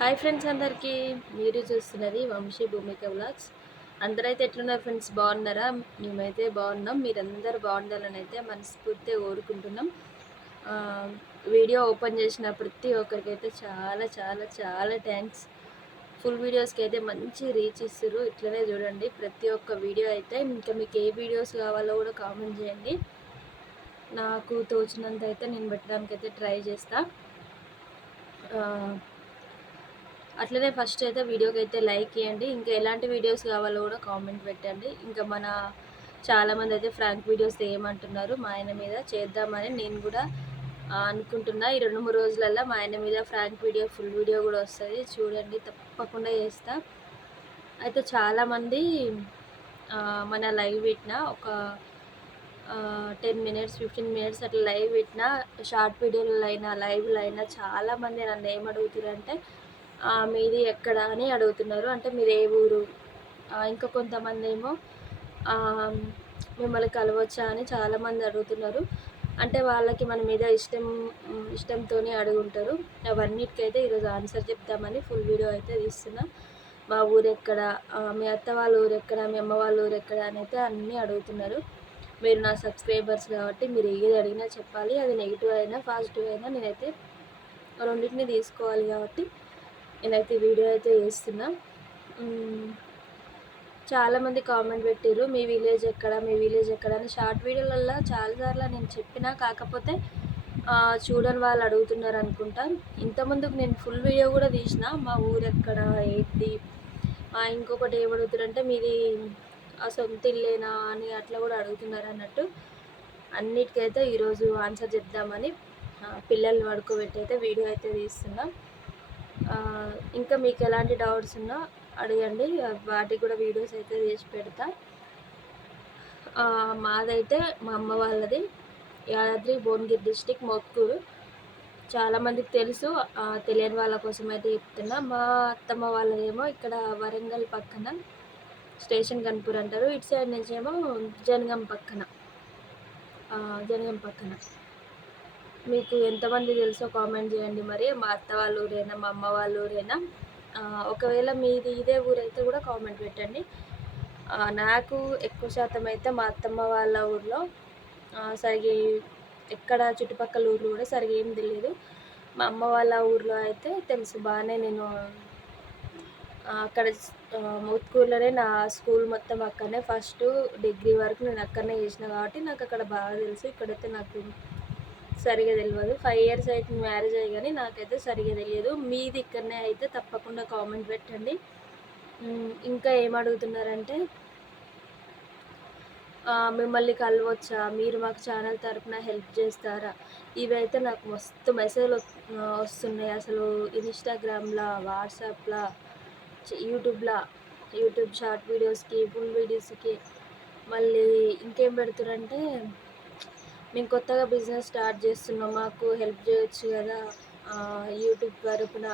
Hi friends అందరికీ. మీరు చూస్తున్నది వంశీ భూమిక వ్లాగ్స్. అందరైతే ఎట్లున్నారు ఫ్రెండ్స్, బాగున్నారా? మేమైతే బాగున్నాం. మీరందరూ బాగుండాలని అయితే మనస్ఫూర్తిగా కోరుకుంటున్నాం. ఆ, వీడియో ఓపెన్ చేసిన ప్రతి ఒక్కరికైతే చాలా చాలా చాలా థ్యాంక్స్. ఫుల్ వీడియోస్కి అయితే మంచి రీచ్ ఇస్తారు. ఇట్లనే చూడండి ప్రతి ఒక్క వీడియో అయితే. ఇంకా మీకు ఏ వీడియోస్ కావాలో కూడా కామెంట్ చేయండి. నాకు తోచినంత అయితే నేను పెట్టడానికి అయితే ట్రై చేస్తా. అట్లనే ఫస్ట్ అయితే వీడియోకి అయితే లైక్ ఇవ్వండి. ఇంకా ఎలాంటి వీడియోస్ కావాలో కూడా కామెంట్ పెట్టండి. ఇంకా చాలామంది అయితే ఫ్రాంక్ వీడియోస్ చేయమంటున్నారు. మా ఆయన మీద చేద్దామని నేను కూడా అనుకుంటున్నా. ఈ 2-3 రోజులలో మా ఆయన మీద ఫ్రాంక్ వీడియో ఫుల్ వీడియో కూడా వస్తుంది, చూడండి. తప్పకుండా చేస్తా. అయితే చాలామంది మన లైవ్ పెట్టిన ఒక 10 మినిట్స్ 15 మినిట్స్ అట్లా లైవ్ పెట్టిన షార్ట్ వీడియోలలో అయినా లైవ్లో అయినా చాలామంది నన్ను ఏమడుగుతారంటే మీది ఎక్కడ అని అడుగుతున్నారు. అంటే మీరు ఏ ఊరు? ఇంకా కొంతమంది ఏమో మిమ్మల్ని కలవచ్చా అని చాలామంది అడుగుతున్నారు. అంటే వాళ్ళకి మన మీద ఇష్టంతోనే అడుగుంటారు. అవన్నిటికైతే ఈరోజు ఆన్సర్ చెప్తామని ఫుల్ వీడియో అయితే తీస్తున్నా. మా ఊరు ఎక్కడ, మీ అత్త వాళ్ళ ఊరు ఎక్కడ, మీ అమ్మ వాళ్ళ ఊరు ఎక్కడ అని అయితే అన్నీ అడుగుతున్నారు. మీరు నా సబ్స్క్రైబర్స్ కాబట్టి మీరు ఏది అడిగినా చెప్పాలి. అది నెగిటివ్ అయినా పాజిటివ్ అయినా నేనైతే రెండింటిని తీసుకోవాలి కాబట్టి నేనైతే వీడియో అయితే చేస్తున్నా. చాలామంది కామెంట్ పెట్టారు, మీ విలేజ్ ఎక్కడ, మీ విలేజ్ ఎక్కడ అని. షార్ట్ వీడియోలలో చాలాసార్లు నేను చెప్పినా, కాకపోతే చూడని వాళ్ళు అడుగుతున్నారు అనుకుంటా. ఇంతకుముందుకు నేను ఫుల్ వీడియో కూడా తీసిన, మా ఊరు ఎక్కడ ఏంటి. ఇంకొకటి ఏమడుగుతారంటే మీది సొంత ఇల్లేనా అని అట్లా కూడా అడుగుతున్నారు అన్నట్టు. అన్నిటికైతే ఈరోజు ఆన్సర్ చెప్దామని పిల్లల్ని పడుకోబెట్టి అయితే వీడియో అయితే తీస్తున్నా. ఇంకా మీకు ఎలాంటి డౌట్స్ ఉన్నా అడగండి, వాటికి కూడా వీడియోస్ అయితే చేసి పెడతా. మాదైతే మా అమ్మ వాళ్ళది యాదాద్రి భువనగిరి డిస్టిక్ మోత్కూరు. చాలామందికి తెలుసు, తెలియని వాళ్ళ కోసం అయితే చెప్తున్నా. మా అత్తమ్మ వాళ్ళదేమో ఇక్కడ వరంగల్ పక్కన స్టేషన్ కన్పూర్ అంటారు. ఇటు సైడ్ నుంచి ఏమో జనగం పక్కన. మీకు ఎంతమంది తెలుసో కామెంట్ చేయండి. మరి మా అత్త వాళ్ళ ఊరేనా, మా అమ్మ వాళ్ళ ఊరేనా? ఒకవేళ మీది ఇదే ఊరైతే కూడా కామెంట్ పెట్టండి. నాకు ఎక్కువ శాతం అయితే మా అత్తమ్మ వాళ్ళ ఊర్లో సరిగ్గా ఎక్కడ చుట్టుపక్కల ఊర్లు కూడా సరిగ్గా ఏం తెలియదు. మా అమ్మ వాళ్ళ ఊర్లో అయితే తెలుసు బాగానే. నేను అక్కడ మోత్కూరులోనే నా స్కూల్ మొత్తం అక్కడనే, ఫస్ట్ డిగ్రీ వరకు నేను అక్కడనే చేసిన కాబట్టి నాకు అక్కడ బాగా తెలుసు. ఇక్కడైతే నాకు సరిగా తెలియదు. 5 ఇయర్స్ అయితే మ్యారేజ్ అయ్యి, కానీ నాకైతే సరిగా తెలియదు. మీది ఇక్కడనే అయితే తప్పకుండా కామెంట్ పెట్టండి. ఇంకా ఏమడుగుతున్నారంటే మిమ్మల్ని కలవచ్చా, మీరు మాకు ఛానల్ తరపున హెల్ప్ చేస్తారా? ఇవైతే నాకు మస్తు మెసేజ్లు వస్తున్నాయి. అసలు ఇన్స్టాగ్రామ్లో, వాట్సాప్లో, యూట్యూబ్ షార్ట్ వీడియోస్కి, ఫుల్ వీడియోస్కి. మళ్ళీ ఇంకేం పెడుతున్నారంటే మేము కొత్తగా బిజినెస్ స్టార్ట్ చేస్తున్నాం, మాకు హెల్ప్ చేయొచ్చు కదా యూట్యూబ్ తరపున,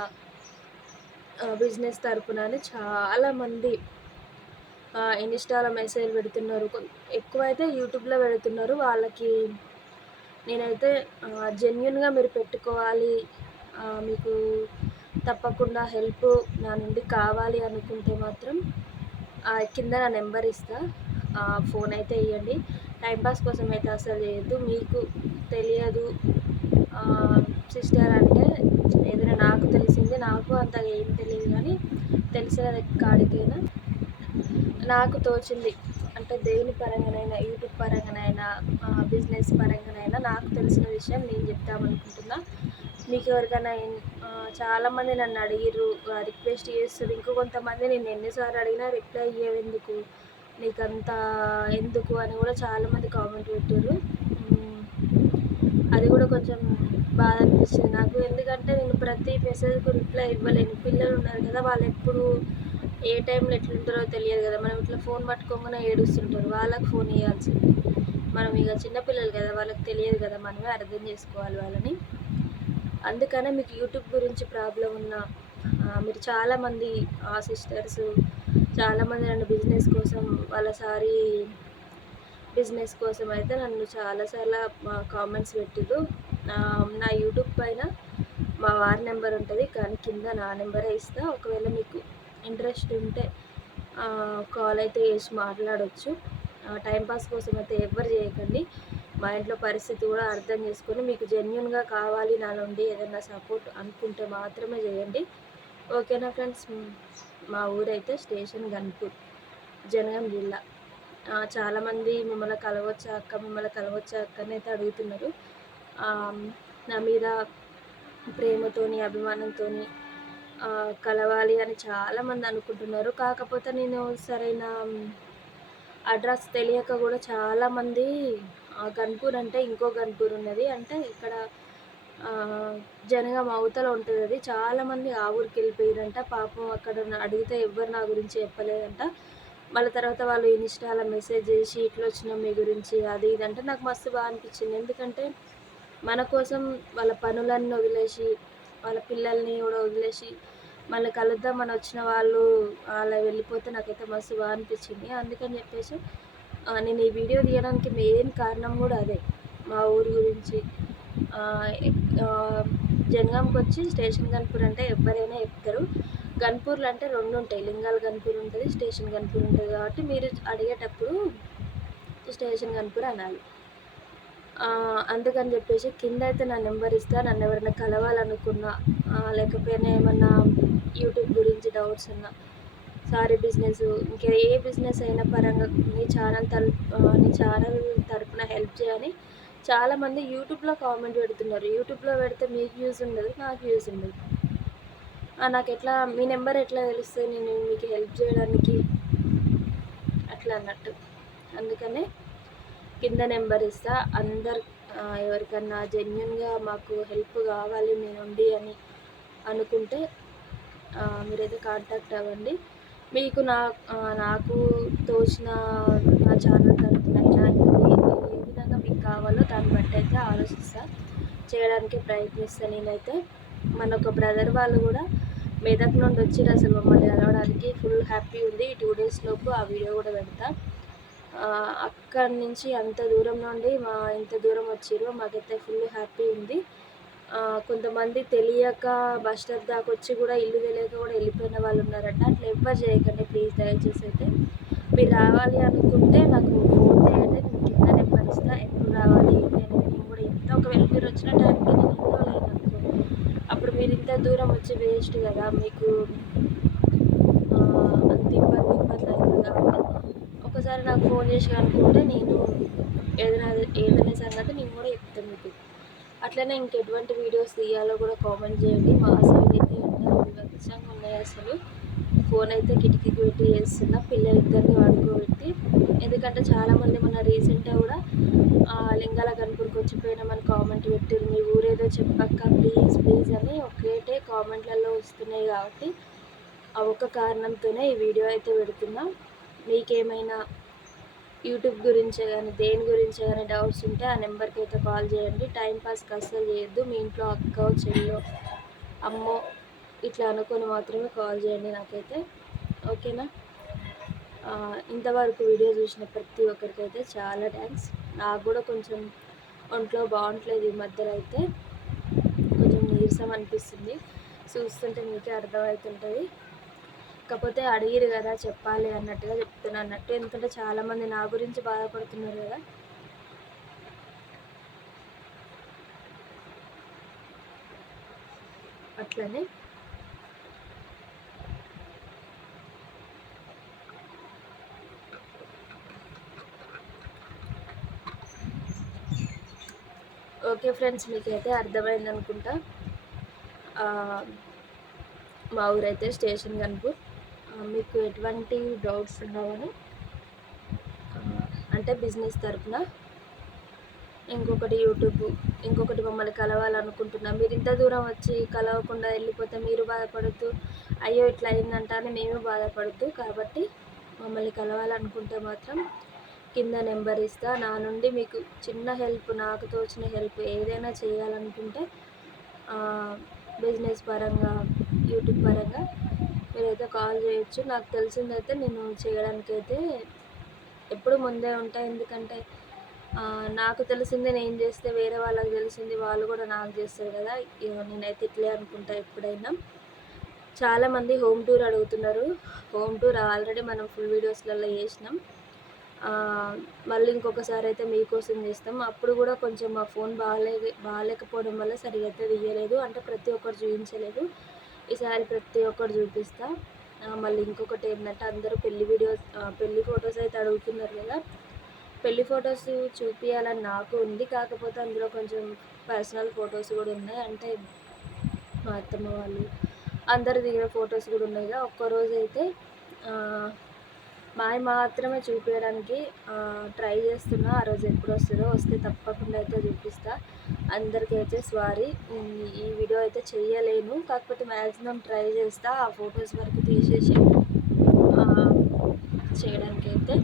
బిజినెస్ తరపున అని చాలామంది ఇన్స్టాలో మెసేజ్ పెడుతున్నారు. ఎక్కువైతే యూట్యూబ్లో పెడుతున్నారు. వాళ్ళకి నేనైతే జెన్యున్గా మీరు పెట్టుకోవాలి, మీకు తప్పకుండా హెల్ప్ నా నుండి కావాలి అనుకుంటే మాత్రం కింద నా నెంబర్ ఇస్తా, ఫోన్ అయితే ఇవ్వండి. టైంపాస్ కోసం అయితే అసలు చేయొద్దు. మీకు తెలియదు సిస్టర్ అంటే ఏదైనా, నాకు తెలిసింది, నాకు అంత ఏం తెలియదు, కానీ తెలిసిన కాడికైనా నాకు తోచింది, అంటే దేని పరంగానైనా, యూట్యూబ్ పరంగానైనా, బిజినెస్ పరంగానైనా నాకు తెలిసిన విషయం నేను చెప్తామనుకుంటున్నా. మీకు ఎవరికైనా చాలామంది నన్ను అడిగిర్రు, రిక్వెస్ట్ చేస్తారు. ఇంకో కొంతమంది నేను ఎన్నిసార్లు అడిగినా రిప్లై ఇవ్వెందుకు, నీకంతా ఎందుకు అని కూడా చాలామంది కామెంట్ పెట్టారు. అది కూడా కొంచెం బాధ అనిపిస్తుంది నాకు. ఎందుకంటే నేను ప్రతి మెసేజ్కు రిప్లై ఇవ్వలేను. పిల్లలు ఉన్నారు కదా, వాళ్ళు ఎప్పుడు ఏ టైంలో ఎట్లుంటారో తెలియదు కదా. మనం ఇట్లా ఫోన్ పట్టుకోగానే ఏడుస్తుంటారు, వాళ్ళకి ఫోన్ ఇవ్వాల్సింది మనం. ఇక చిన్నపిల్లలు కదా, వాళ్ళకి తెలియదు కదా, మనమే అర్థం చేసుకోవాలి వాళ్ళని. అందుకనే మీకు యూట్యూబ్ గురించి ప్రాబ్లం ఉన్నా, మీరు చాలామంది సిస్టర్స్ చాలామంది నన్ను బిజినెస్ కోసం, వాళ్ళ సారీ బిజినెస్ కోసం అయితే నన్ను చాలాసార్లు కామెంట్స్ పెట్టిరు. నా యూట్యూబ్ పైన మా వారి నెంబర్ ఉంటుంది, కానీ కింద నా నెంబరే ఇస్తా. ఒకవేళ మీకు ఇంట్రెస్ట్ ఉంటే కాల్ అయితే చేసి మాట్లాడవచ్చు. టైంపాస్ కోసం అయితే ఎవ్వరు చేయకండి. మా ఇంట్లో పరిస్థితి కూడా అర్థం చేసుకొని మీకు జెన్యున్గా కావాలి నా నుండి ఏదైనా సపోర్ట్ అనుకుంటే మాత్రమే చేయండి. ఓకేనా ఫ్రెండ్స్? మా ఊరైతే స్టేషన్ గన్పూర్, జనగాం జిల్లా. చాలామంది మిమ్మల్ని కలవచ్చా అక్క అని అయితే అడుగుతున్నారు. నా మీద ప్రేమతోని అభిమానంతో కలవాలి అని చాలామంది అనుకుంటున్నారు. కాకపోతే నేను సరైన అడ్రస్ తెలియక కూడా చాలామంది గన్పూర్ అంటే ఇంకో గన్పూర్ ఉన్నది, అంటే ఇక్కడ జనగాం అవతల ఉంటుంది. అది చాలామంది ఆ ఊరికి వెళ్ళిపోయారంట. పాపం అక్కడ అడిగితే ఎవ్వరు నా గురించి చెప్పలేదంట. మళ్ళీ తర్వాత వాళ్ళు ఇన్స్టాలో మెసేజ్ చేసి ఇట్లా వచ్చినాం మీ గురించి అది ఇది అంటే నాకు మస్తు బాగా అనిపించింది. ఎందుకంటే మన కోసం వాళ్ళ పనులన్నీ వదిలేసి వాళ్ళ పిల్లల్ని కూడా వదిలేసి మళ్ళీ కలుద్దామని వచ్చిన వాళ్ళు అలా వెళ్ళిపోతే నాకైతే మస్తు బాగా అనిపించింది. అందుకని చెప్పేసి నేను ఈ వీడియో తీయడానికి మెయిన్ కారణం కూడా అదే. మా ఊరి గురించి జనగాంకి వచ్చి స్టేషన్ గన్పూర్ అంటే ఎవరైనా చెప్తారు. గన్పూర్లు అంటే 2 ఉంటాయి, లింగాల గన్పూర్ ఉంటుంది, స్టేషన్ గన్పూర్ ఉంటుంది. కాబట్టి మీరు అడిగేటప్పుడు స్టేషన్ గన్పూర్ అనాలి. అందుకని చెప్పేసి కింద అయితే నా నెంబర్ ఇస్తా. నన్ను ఎవరైనా కలవాలనుకున్నా లేకపోయినా ఏమన్నా యూట్యూబ్ గురించి డౌట్స్ ఉన్నా, సారీ బిజినెస్, ఇంకా ఏ బిజినెస్ అయినా పరంగా నీ ఛానల్ తరపున హెల్ప్ చేయని చాలామంది యూట్యూబ్లో కామెంట్ పెడుతున్నారు. యూట్యూబ్లో పెడితే మీకు యూజ్ ఉండదు, నాకు యూజ్ ఉండదు. నాకు ఎట్లా మీ నెంబర్ ఎట్లా తెలుస్తుంది నేను మీకు హెల్ప్ చేయడానికి అట్లా అన్నట్టు. అందుకనే కింద నెంబర్ ఇస్తా. ఎవరికన్నా జెన్యున్గా మాకు హెల్ప్ కావాలి మీ నుండి అని అనుకుంటే మీరైతే కాంటాక్ట్ అవ్వండి. మీకు నాకు తోచిన నా ఛానల్ తరపునైనా ఏ విధంగా మీకు కావాలో దాన్ని బట్టి అయితే ఆలోచిస్తా, చేయడానికి ప్రయత్నిస్తాను. నేనైతే మన ఒక బ్రదర్ వాళ్ళు కూడా మెదక్ నుండి వచ్చిర్రు అసలు మమ్మల్ని కలవడానికి. ఫుల్ హ్యాపీ ఉంది. 2 days లోపు ఆ వీడియో కూడా పెడతా. అక్కడి నుంచి అంత దూరం నుండి ఇంత దూరం వచ్చిర్రు, మాకైతే ఫుల్ హ్యాపీ ఉంది. కొంతమంది తెలియక బస్ స్టాప్ దాకా వచ్చి కూడా ఇల్లు తెలియక కూడా వెళ్ళిపోయిన వాళ్ళు ఉన్నారట. అట్లా ఎవ్వరు చేయకండి ప్లీజ్. దయచేసి అయితే మీరు రావాలి అనుకుంటే నాకు ఫోన్ చేయండి, నేను కింద నెంబర్ ఇస్తా. ఎప్పుడు రావాలి నేను కూడా చెప్తా. ఒకవేళ మీరు వచ్చిన టైంకి నేను ఇంట్లో లేననుకో అప్పుడు మీరు ఇంత దూరం వచ్చి వేస్ట్ కదా, మీకు అంత ఇబ్బంది అవుతుంది. కాబట్టి ఒకసారి నాకు ఫోన్ చేసి అనుకుంటే నేను ఏదైనా సంగతి నేను కూడా చెప్తాను మీకు. అట్లనే ఇంకెటువంటి వీడియోస్ తీయాలో కూడా కామెంట్ చేయండి. మా సైడ్ అయితే వివక్షంగా ఉన్నాయి. అసలు ఫోన్ అయితే కిటికీకి పెట్టి చేస్తున్నా, పిల్లలిద్దరిని వాడుకోబెట్టి. ఎందుకంటే చాలామంది మన రీసెంట్గా కూడా లింగాల గన్పూర్కి వచ్చిపోయినామని కామెంట్ పెట్టారు. మీ ఊరేదో చెప్పక్క ప్లీజ్ ప్లీజ్ అని ఒకటే కామెంట్లలో వస్తున్నాయి. కాబట్టి ఆ ఒక్క కారణంతోనే ఈ వీడియో అయితే పెడుతున్నా. మీకేమైనా యూట్యూబ్ గురించే కానీ దేని గురించే కానీ డౌట్స్ ఉంటే ఆ నెంబర్కి అయితే కాల్ చేయండి. టైంపాస్కి అస్సలు చేయొద్దు. మీ ఇంట్లో అక్కో చెల్లో అమ్మో ఇట్లా అనుకొని మాత్రమే కాల్ చేయండి నాకైతే. ఓకేనా? ఇంతవరకు వీడియో చూసిన ప్రతి ఒక్కరికైతే చాలా థ్యాంక్స్. నాకు కూడా కొంచెం ఒంట్లో బాగుంటలేదు ఈ మధ్యలో, అయితే కొంచెం నీరసం అనిపిస్తుంది. చూస్తుంటే మీకే అర్థమవుతుంటుంది. కాకపోతే అడిగిరు కదా చెప్పాలి అన్నట్టుగా చెప్తున్నా అన్నట్టు. ఎందుకంటే చాలామంది నా గురించి బాధపడుతున్నారు కదా. అట్లనే ఓకే ఫ్రెండ్స్, మీకైతే అర్థమైంది అనుకుంటా. మా ఊరైతే స్టేషన్ గన్పూర్. మీకు ఎటువంటి డౌట్స్ ఉన్నాయని అంటే బిజినెస్ తరపున, ఇంకొకటి యూట్యూబ్, ఇంకొకటి మమ్మల్ని కలవాలనుకుంటున్నా. మీరు ఇంత దూరం వచ్చి కలవకుండా వెళ్ళిపోతే మీరు బాధపడుతూ అయ్యో ఇట్లా అయిందంట అని మేము బాధపడుతూ. కాబట్టి మమ్మల్ని కలవాలనుకుంటే మాత్రం కింద నెంబర్ ఇస్తా. నా నుండి మీకు చిన్న హెల్ప్, నాకు తోచిన హెల్ప్ ఏదైనా చేయాలనుకుంటే బిజినెస్ పరంగా యూట్యూబ్ పరంగా మీరైతే కాల్ చేయొచ్చు. నాకు తెలిసిందైతే నేను చేయడానికైతే ఎప్పుడు ముందే ఉంటా. ఎందుకంటే నాకు తెలిసింది నేను చేస్తే వేరే వాళ్ళకి తెలిసింది వాళ్ళు కూడా నాకు చేస్తారు కదా. నేనైతే ఇట్లే అనుకుంటా ఎప్పుడైనా. చాలామంది హోమ్ టూర్ అడుగుతున్నారు. హోమ్ టూర్ ఆల్రెడీ మనం ఫుల్ వీడియోస్లలో చేసినాం. మళ్ళీ ఇంకొకసారి అయితే మీకోసం చేస్తాం. అప్పుడు కూడా కొంచెం మా ఫోన్ బాగాలేకపోవడం వల్ల సరిగ్గా అయితే తీయలేదు, అంటే ప్రతి ఒక్కరు చూపించలేదు. ఈసారి ప్రతి ఒక్కరు చూపిస్తా. మళ్ళీ ఇంకొకటి ఏంటంటే అందరూ పెళ్లి ఫొటోస్ అయితే అడుగుతున్నారు కదా. పెళ్లి ఫొటోస్ చూపించాలని నాకు ఉంది, కాకపోతే అందులో కొంచెం పర్సనల్ ఫొటోస్ కూడా ఉన్నాయి. అంటే మా అత్తమ్మ వాళ్ళు అందరు దిగిన ఫొటోస్ కూడా ఉన్నాయి కదా. ఒక్కరోజు అయితే మావి మాత్రమే చూపించడానికి ట్రై చేస్తున్నా. ఆ రోజు ఎప్పుడు వస్తే తప్పకుండా అయితే చూపిస్తా. అందరికైతే సారీ, ఈ వీడియో అయితే చేయలేను, కాకపోతే మ్యాక్సిమం ట్రై చేస్తా ఆ ఫొటోస్ వరకు తీసేసి చేయడానికి అయితే.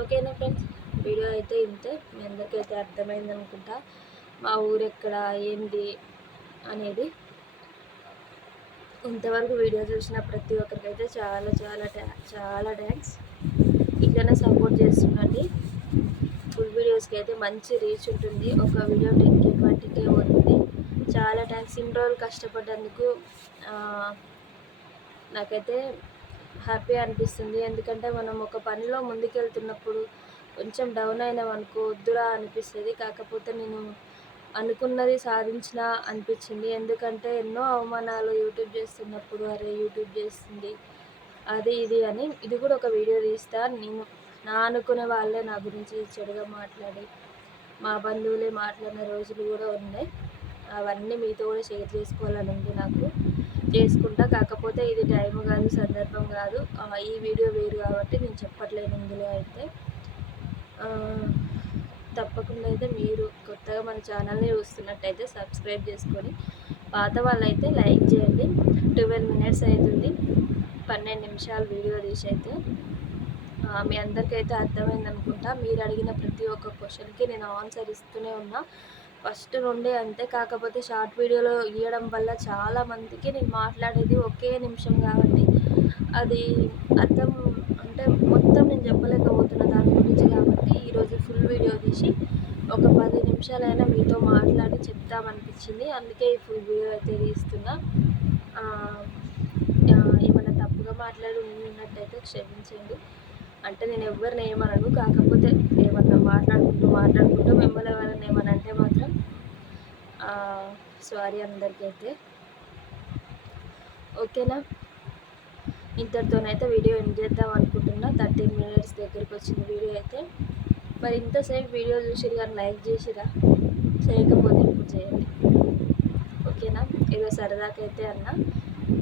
ఓకేనా ఫ్రెండ్స్, వీడియో అయితే ఇంతే. మీ అందరికైతే అర్థమైంది అనుకుంటా మా ఊరు ఎక్కడ ఏంటి అనేది. ఇంతవరకు వీడియో చూసిన ప్రతి ఒక్కరికైతే చాలా చాలా చాలా థ్యాంక్స్. ఇట్లనే సపోర్ట్ చేస్తుండండి. ఫుల్ వీడియోస్కి అయితే మంచి రీచ్ ఉంటుంది. ఒక వీడియో 10K 20K అవుతుంది. చాలా థ్యాంక్స్. ఇన్ని రోజులు కష్టపడ్డందుకు నాకైతే హ్యాపీ అనిపిస్తుంది. ఎందుకంటే మనం ఒక పనిలో ముందుకెళ్తున్నప్పుడు కొంచెం డౌన్ అయినామనుకో వద్దురా అనిపిస్తుంది. కాకపోతే నేను అనుకున్నది సాధించిన అనిపించింది. ఎందుకంటే ఎన్నో అవమానాలు యూట్యూబ్ చేస్తున్నప్పుడు, అరే యూట్యూబ్ చేస్తుంది అది ఇది అని. ఇది కూడా ఒక వీడియో తీస్తా. నా అనుకునే వాళ్ళే నా గురించి చెడుగా మాట్లాడి, మా బంధువులే మాట్లాడిన రోజులు కూడా ఉన్నాయి. అవన్నీ మీతో కూడా షేర్ చేసుకోవాలని ఉంది నాకు, చేసుకుంటా. కాకపోతే ఇది టైం కాదు, సందర్భం కాదు. ఈ వీడియో వేరు కాబట్టి నేను చెప్పట్లేను ఇందులో అయితే. తప్పకుండా అయితే మీరు కొత్తగా మన ఛానల్ని చూస్తున్నట్టయితే సబ్స్క్రైబ్ చేసుకొని, పాత వాళ్ళైతే లైక్ చేయండి. 12 minutes అవుతుంది, 12 నిమిషాలు వీడియో తీసి అయితే. మీ అందరికైతే అర్థమైంది అనుకుంటా. మీరు అడిగిన ప్రతి ఒక్క క్వశ్చన్కి నేను ఆన్సర్ ఇస్తూనే ఉన్నా ఫస్ట్ నుండే అంతే. కాకపోతే షార్ట్ వీడియోలో ఇవ్వడం వల్ల చాలామందికి నేను మాట్లాడేది ఒకే నిమిషం కాబట్టి అది అర్థం, అంటే మొత్తం నేను చెప్పలేకపోతున్నా దాని గురించి. కాబట్టి ఈరోజు ఫుల్ వీడియో తీసి ఒక 10 నిమిషాలైనా మీతో మాట్లాడి చెప్తామనిపించింది. అందుకే ఈ ఫుల్ వీడియో అయితే తీస్తున్నా. ఏమైనా తప్పుగా మాట్లాడి ఉన్నట్టయితే క్షమించండి. అంటే నేను ఎవరిని ఏమనను, కాకపోతే ఏమన్నా మాట్లాడుకుంటూ మిమ్మల్ని ఎవరైనా ఏమన్నా అంటే మాత్రం సారీ అందరికైతే. ఓకేనా, ఇంతటితోనైతే వీడియో ఎండ్ చేద్దాం అనుకుంటున్నా. 13 minutes దగ్గరికి వచ్చిన వీడియో అయితే. మరి ఇంతసేపు వీడియో చూసిరు కానీ లైక్ చేసిరా? చేయకపోతే ఇప్పుడు చేయండి. ఓకేనా, ఏదో సరదాకైతే అన్న.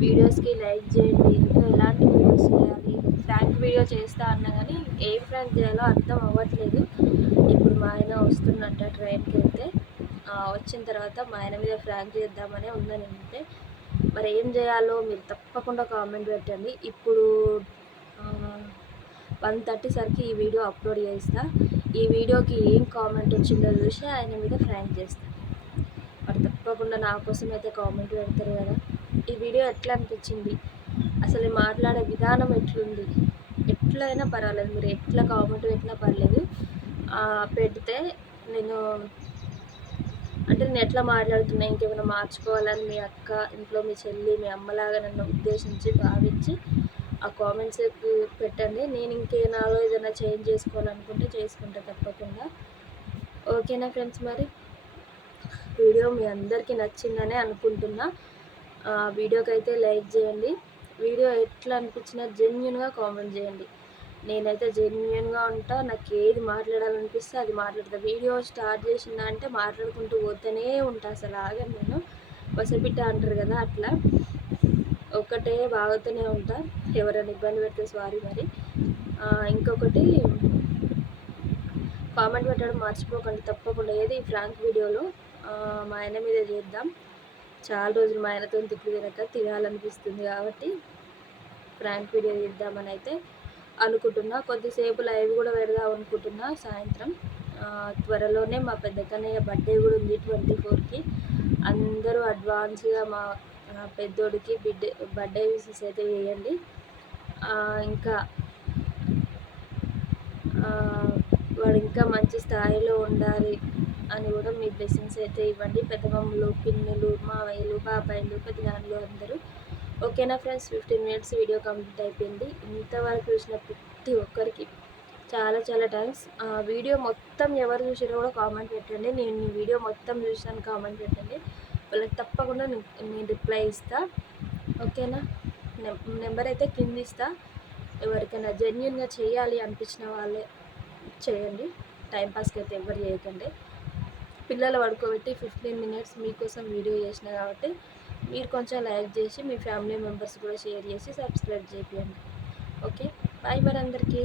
వీడియోస్కి లైక్ చేయండి. ఇంకా ఎలాంటి వీడియోస్ చేయాలి, ఫ్రాంక్ వీడియో చేస్తా అన్నా కానీ ఏం ఫ్రాంక్ చేయాలో అర్థం అవ్వట్లేదు. ఇప్పుడు మా ఆయన వస్తున్నట్ట ట్రైన్కి అయితే. వచ్చిన తర్వాత మా ఆయన మీద ఫ్రాంక్ చేద్దామనే ఉందని అంటే, మరి ఏం చేయాలో మీరు తప్పకుండా కామెంట్ పెట్టండి. ఇప్పుడు 1:30 సరికి ఈ వీడియో అప్లోడ్ చేస్తా. ఈ వీడియోకి ఏం కామెంట్ వచ్చిందో చూసి ఆయన మీద ఫ్రాంక్ చేస్తాను. మరి తప్పకుండా నా కోసం అయితే కామెంట్ పెడతారు కదా. ఈ వీడియో ఎట్లా అనిపించింది, అసలు మాట్లాడే విధానం ఎట్లుంది, ఎట్లయినా పర్వాలేదు, మీరు ఎట్లా కామెంట్ పెట్టినా పర్లేదు. పెడితే నేను ఎట్లా మాట్లాడుతున్నా, ఇంకేమైనా మార్చుకోవాలని మీ అక్క, ఇంట్లో మీ చెల్లి, మీ అమ్మలాగా నన్ను ఉద్దేశించి భావించి ఆ కామెంట్స్ పెట్టండి. నేను నాలో ఏదైనా చేంజ్ చేసుకోవాలనుకుంటే చేసుకుంటా తప్పకుండా. ఓకేనా ఫ్రెండ్స్, మరి వీడియో మీ అందరికీ నచ్చిందనే అనుకుంటున్నా. వీడియోకి అయితే లైక్ చేయండి. వీడియో ఎట్లా అనిపించినా జెన్యున్గా కామెంట్ చేయండి. నేనైతే జెన్యున్గా ఉంటా. నాకు ఏది మాట్లాడాలనిపిస్తే అది మాట్లాడతా. వీడియో స్టార్ట్ చేసిందా అంటే మాట్లాడుకుంటూ పోతూనే ఉంటా, అసలు ఆగను నేను. వసపిట్ట అంటారు కదా, అట్లా ఒక్కటే బాగుతూనే ఉంటా. ఎవరైనా ఇబ్బంది పెడితే సారీ. మరి ఇంకొకటి, కామెంట్ పెట్టడం మర్చిపోకండి తప్పకుండా. ఏది ఫ్రాంక్ వీడియోలో మా ఆయన మీద చేద్దాం. చాలా రోజులు మా ఆయనతో తిట్లు తినాలనిపిస్తుంది కాబట్టి ఫ్రాంక్ వీడియో చేద్దామని అయితే అనుకుంటున్నా. కొద్దిసేపు లైవ్ కూడా పెడదాం అనుకుంటున్నా సాయంత్రం. త్వరలోనే మా పెద్ద కన్నయ్య బర్త్డే కూడా ఉంది 24కి. అందరూ అడ్వాన్స్గా మా పెద్దోడికి బర్త్డే విషెస్ అయితే వేయండి. ఇంకా వాడు ఇంకా మంచి స్థాయిలో ఉండాలి అని కూడా మీ బ్లెస్సింగ్స్ అయితే ఇవ్వండి. పెద్దమ్మలు, పిన్నులు, మావయ్యలు, బాబాయిలు, పెద్దనాన్నలు అందరూ. ఓకేనా ఫ్రెండ్స్, 15 మినిట్స్ వీడియో కంప్లీట్ అయిపోయింది. ఇంతవరకు చూసిన ప్రతి ఒక్కరికి చాలా చాలా థ్యాంక్స్. వీడియో మొత్తం ఎవరు చూసినా కూడా కామెంట్ పెట్టండి. నేను ఈ వీడియో మొత్తం చూసాను, కామెంట్ పెట్టండి. వాళ్ళకి తప్పకుండా నేను రిప్లై ఇస్తా. ఓకేనా, నెంబర్ అయితే కింద ఇస్తా. ఎవరికైనా జెన్యున్గా చేయాలి అనిపించిన వాళ్ళే చేయండి. టైంపాస్కి అయితే ఎవరు చేయకండి. పిల్లలు పడుకోబెట్టి 15 మినిట్స్ మీకోసం వీడియో చేసిన కాబట్టి మీరు కొంచెం లైక్ చేసి మీ ఫ్యామిలీ మెంబర్స్ కూడా షేర్ చేసి సబ్స్క్రైబ్ చేయండి. ఓకే, బాయ్ మరి అందరికీ.